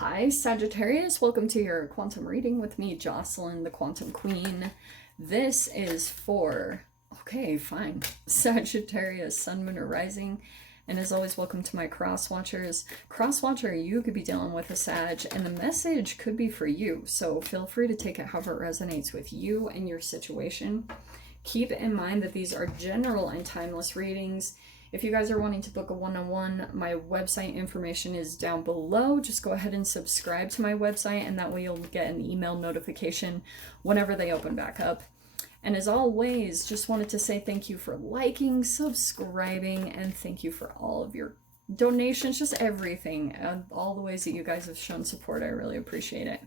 Hi, Sagittarius. Welcome to your quantum reading with me, Jocelyn, the Quantum Queen. This is for, okay, fine, Sagittarius, Sun, Moon, or Rising. And as always, welcome to my cross watchers. Cross watcher, you could be dealing with a Sag, and the message could be for you. So feel free to take it however it resonates with you and your situation. Keep in mind that these are general and timeless readings. If you guys are wanting to book a one-on-one, my website information is down below. Just go ahead and subscribe to my website, and that way you'll get an email notification whenever they open back up. And as always, just wanted to say thank you for liking, subscribing, and thank you for all of your donations, just everything, all the ways that you guys have shown support. I really appreciate it.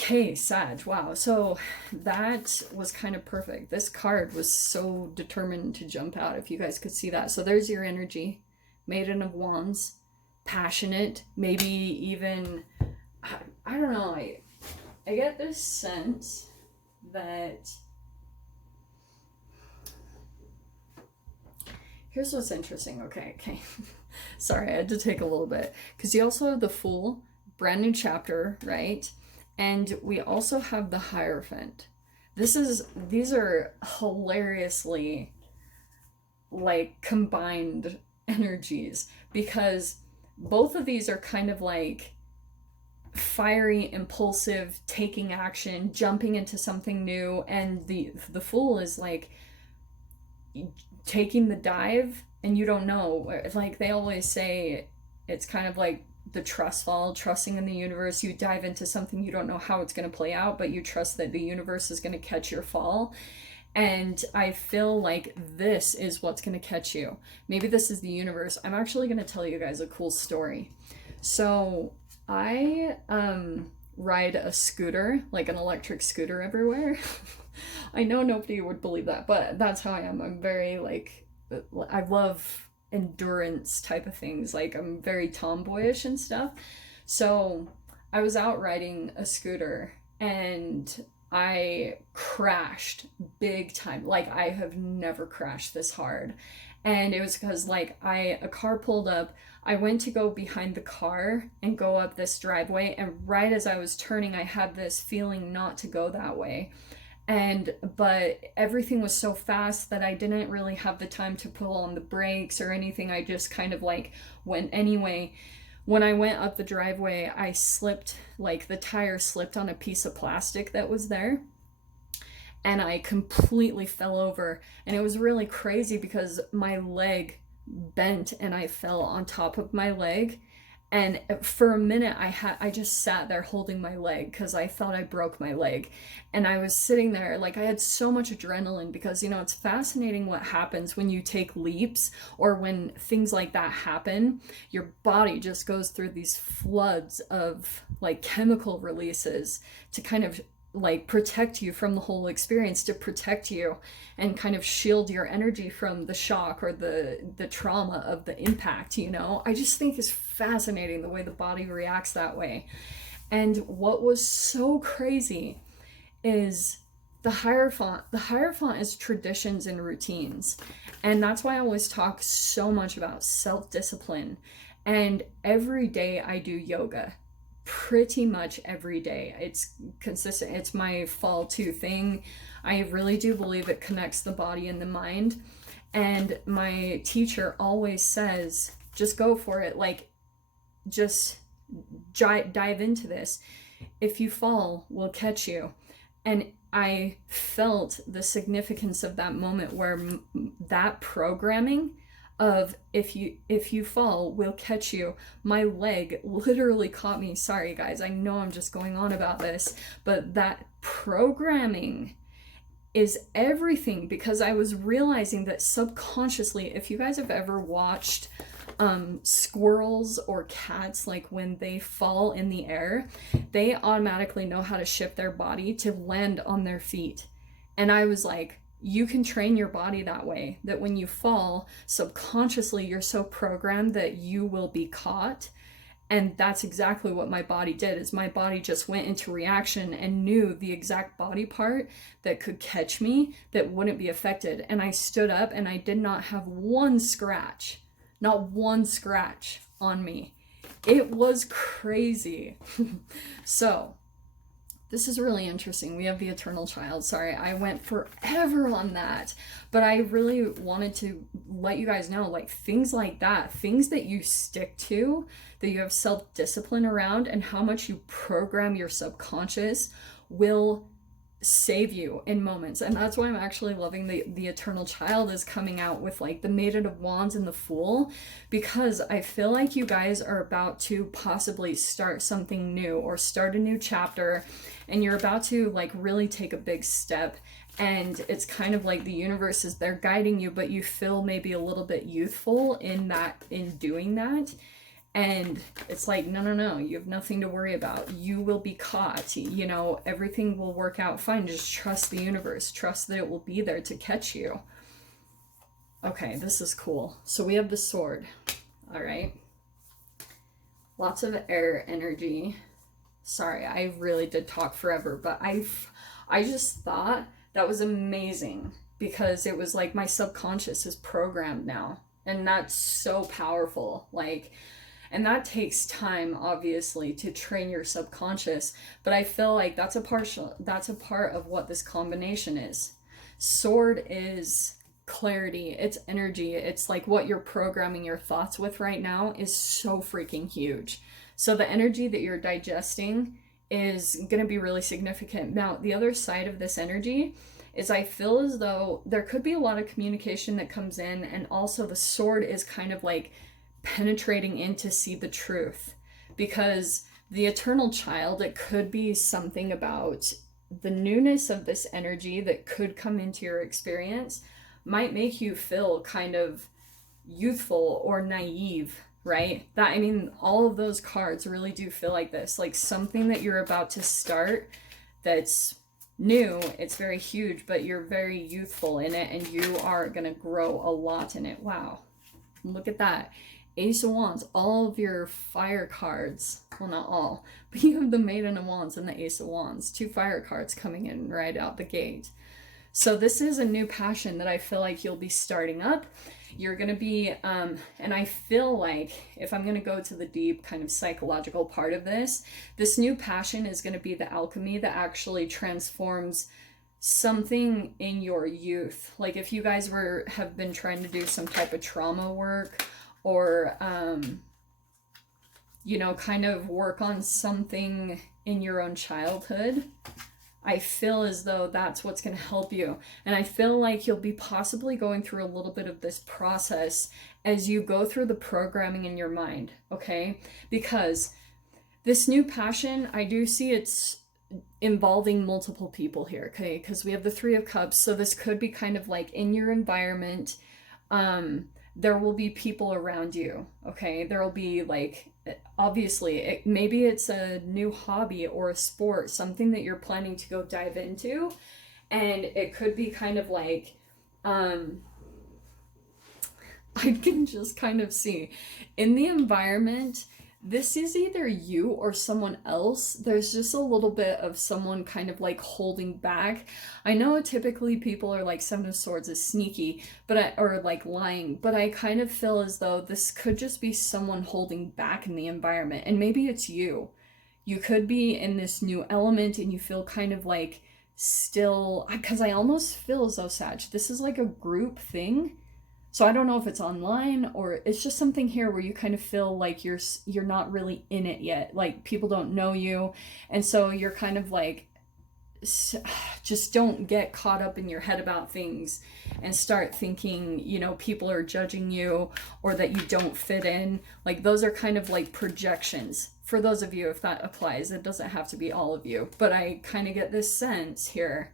Okay, Sag, wow, so that was kind of perfect. This card was so determined to jump out, if you guys could see that. So there's your energy, Maiden of Wands, passionate, maybe even, I don't know, I get this sense that, here's what's interesting, okay, sorry, I had to take a little bit, because you also have the Fool, brand new chapter, right? And we also have the Hierophant. These are hilariously like combined energies, because both of these are kind of like fiery, impulsive, taking action, jumping into something new, and the Fool is like taking the dive, and you don't know, like they always say, it's kind of like the trust fall, trusting in the universe. You dive into something, you don't know how it's going to play out, but you trust that the universe is going to catch your fall. And I feel like this is what's going to catch you. Maybe this is the universe. I'm actually going to tell you guys a cool story. So I ride a scooter, like an electric scooter, everywhere. I know nobody would believe that, but that's how I am. I'm very like, I love endurance type of things. Like I'm very tomboyish and stuff. So I was out riding a scooter and I crashed big time. Like I have never crashed this hard. And it was because like a car pulled up. I went to go behind the car and go up this driveway, and right as I was turning, I had this feeling not to go that way. But everything was so fast that I didn't really have the time to pull on the brakes or anything. I just kind of like went anyway. When I went up the driveway, I slipped, like the tire slipped on a piece of plastic that was there, and I completely fell over. And it was really crazy because my leg bent and I fell on top of my leg. And for a minute, I just sat there holding my leg because I thought I broke my leg. And I was sitting there, like I had so much adrenaline because, you know, it's fascinating what happens when you take leaps or when things like that happen. Your body just goes through these floods of like chemical releases to kind of like protect you from the whole experience, to protect you and kind of shield your energy from the shock or the trauma of the impact, you know. I just think it's fascinating the way the body reacts that way. And what was so crazy is the Hierophant. The Hierophant is traditions and routines, and that's why I always talk so much about self-discipline. And every day I do yoga, pretty much every day. It's consistent. It's my fall 2 thing. I really do believe it connects the body and the mind. And my teacher always says, just go for it. Like, just dive into this. If you fall, we'll catch you. And I felt the significance of that moment where that programming of if you fall, we'll catch you. My leg literally caught me. Sorry guys, I know I'm just going on about this, but that programming is everything, because I was realizing that subconsciously, if you guys have ever watched squirrels or cats, like when they fall in the air, they automatically know how to shift their body to land on their feet. And I was like, you can train your body that way, that when you fall, subconsciously you're so programmed that you will be caught. And that's exactly what my body did, is my body just went into reaction and knew the exact body part that could catch me, that wouldn't be affected. And I stood up and I did not have one scratch, not one scratch on me. It was crazy. So, this is really interesting. We have the eternal child. Sorry, I went forever on that. But I really wanted to let you guys know, like, things like that, things that you stick to, that you have self-discipline around, and how much you program your subconscious will save you in moments. And that's why I'm actually loving the eternal child is coming out with like the Maiden of Wands and the Fool, because I feel like you guys are about to possibly start something new or start a new chapter, and you're about to like really take a big step. And it's kind of like the universe is there guiding you, but you feel maybe a little bit youthful in doing that. And it's like, no, you have nothing to worry about. You will be caught. You know, everything will work out fine. Just trust the universe. Trust that it will be there to catch you. Okay, this is cool. So we have the sword. All right. Lots of air energy. Sorry, I really did talk forever, but I just thought that was amazing, because it was like my subconscious is programmed now. And that's so powerful. Like, and that takes time, obviously, to train your subconscious. But I feel like that's a part of what this combination is. Sword is clarity, it's energy, it's like what you're programming your thoughts with right now is so freaking huge. So the energy that you're digesting is going to be really significant. Now, the other side of this energy is I feel as though there could be a lot of communication that comes in, and also the sword is kind of like penetrating in to see the truth, because the eternal child, it could be something about the newness of this energy that could come into your experience might make you feel kind of youthful or naive, right? That, I mean, all of those cards really do feel like this, like something that you're about to start that's new. It's very huge, but you're very youthful in it, and you are going to grow a lot in it. Wow, look at that. Ace of Wands, all of your fire cards, well, not all, but you have the Maiden of Wands and the Ace of Wands, 2 fire cards coming in right out the gate. So this is a new passion that I feel like you'll be starting up. You're going to be, and I feel like if I'm going to go to the deep kind of psychological part of this new passion is going to be the alchemy that actually transforms something in your youth. Like if you guys have been trying to do some type of trauma work, or, you know, kind of work on something in your own childhood, I feel as though that's what's going to help you. And I feel like you'll be possibly going through a little bit of this process as you go through the programming in your mind, okay? Because this new passion, I do see it's involving multiple people here, okay? Because we have the 3 of Cups, so this could be kind of like in your environment. There will be people around you, okay? There will be like, obviously, maybe it's a new hobby or a sport, something that you're planning to go dive into. And it could be kind of like, I can just kind of see in the environment, this is either you or someone else. There's just a little bit of someone kind of like holding back. I know typically people are like 7 of Swords is sneaky, or like lying, but I kind of feel as though this could just be someone holding back in the environment. And maybe it's you. You could be in this new element and you feel kind of like still, because I almost feel as though, Sag, this is like a group thing. So I don't know if it's online or it's just something here where you kind of feel like you're not really in it yet. Like people don't know you. And so you're kind of like, just don't get caught up in your head about things and start thinking, you know, people are judging you or that you don't fit in. Like those are kind of like projections for those of you, if that applies. It doesn't have to be all of you, but I kind of get this sense here.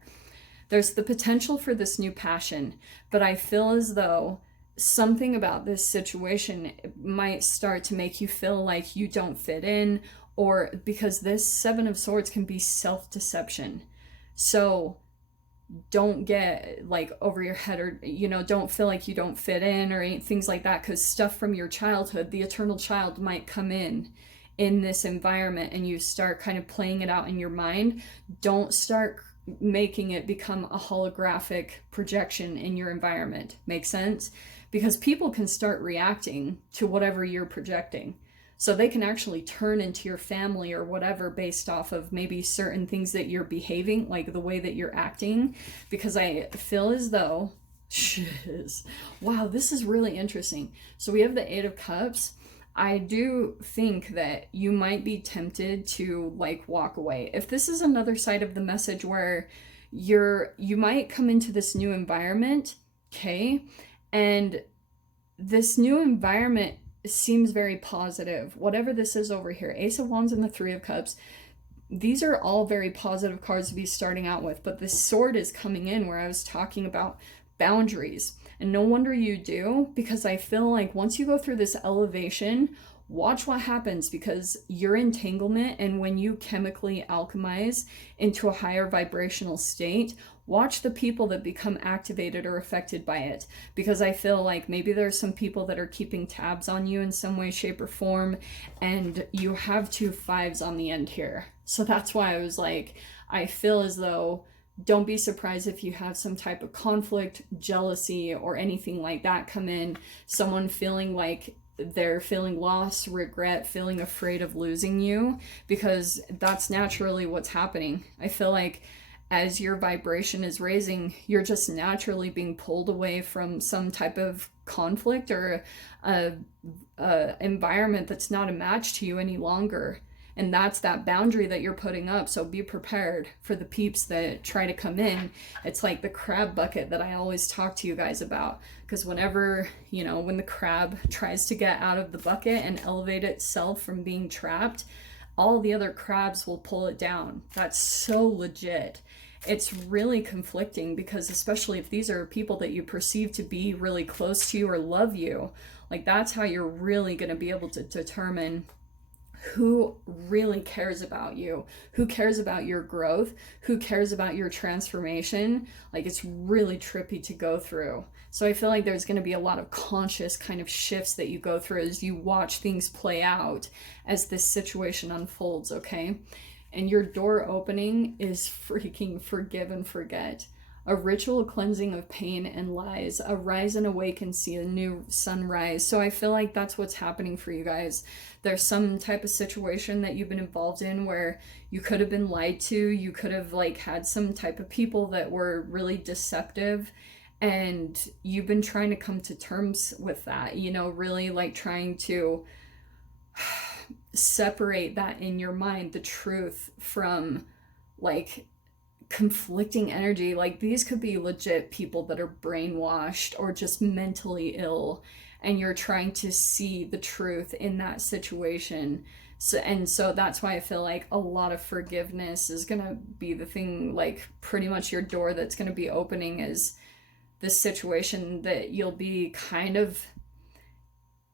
There's the potential for this new passion, but I feel as though something about this situation might start to make you feel like you don't fit in, or because this 7 of Swords can be self-deception. So don't get like over your head, or, you know, don't feel like you don't fit in or things like that, because stuff from your childhood, the eternal child might come in this environment and you start kind of playing it out in your mind. Don't start making it become a holographic projection in your environment. Make sense? Because people can start reacting to whatever you're projecting. So they can actually turn into your family or whatever based off of maybe certain things that you're behaving, like the way that you're acting. Because I feel as though, shiz, wow, this is really interesting. So we have the Eight of Cups. I do think that you might be tempted to like walk away. If this is another side of the message where you might come into this new environment, okay? And this new environment seems very positive. Whatever this is over here, Ace of Wands and the Three of Cups, these are all very positive cards to be starting out with. But this sword is coming in where I was talking about boundaries. And no wonder you do, because I feel like once you go through this elevation, watch what happens, because your entanglement and when you chemically alchemize into a higher vibrational state, watch the people that become activated or affected by it. Because I feel like maybe there's some people that are keeping tabs on you in some way, shape, or form, and you have 2 5s on the end here. So that's why I was like, I feel as though, don't be surprised if you have some type of conflict, jealousy, or anything like that come in. Someone feeling like they're feeling lost, regret, feeling afraid of losing you, because that's naturally what's happening. I feel like as your vibration is raising, you're just naturally being pulled away from some type of conflict or a environment that's not a match to you any longer. And that's that boundary that you're putting up. So be prepared for the peeps that try to come in. It's like the crab bucket that I always talk to you guys about. Because whenever, when the crab tries to get out of the bucket and elevate itself from being trapped, all the other crabs will pull it down. That's so legit. It's really conflicting, because especially if these are people that you perceive to be really close to you or love you, like that's how you're really going to be able to determine who really cares about you, who cares about your growth, who cares about your transformation. Like, it's really trippy to go through. So I feel like there's going to be a lot of conscious kind of shifts that you go through as you watch things play out as this situation unfolds, okay? And your door opening is freaking forgive and forget. A ritual cleansing of pain and lies. Arise and awake and see a new sunrise. So I feel like that's what's happening for you guys. There's some type of situation that you've been involved in where you could have been lied to. You could have had some type of people that were really deceptive. And you've been trying to come to terms with that, really trying to separate that in your mind, the truth from conflicting energy. These could be legit people that are brainwashed or just mentally ill, and you're trying to see the truth in that situation. So that's why I feel like a lot of forgiveness is gonna be the thing, pretty much your door that's gonna be opening, is this situation that you'll be kind of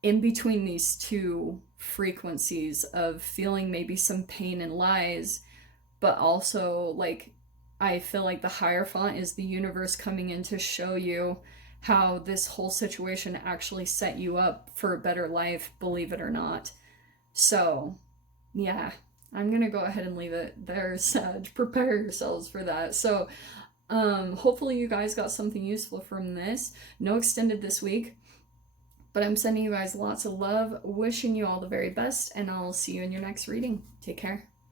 in between these two frequencies of feeling maybe some pain and lies, but also I feel like the Hierophant is the universe coming in to show you how this whole situation actually set you up for a better life, believe it or not. So, yeah, I'm going to go ahead and leave it there, Sag. Prepare yourselves for that. So, hopefully you guys got something useful from this. No extended this week, but I'm sending you guys lots of love, wishing you all the very best, and I'll see you in your next reading. Take care.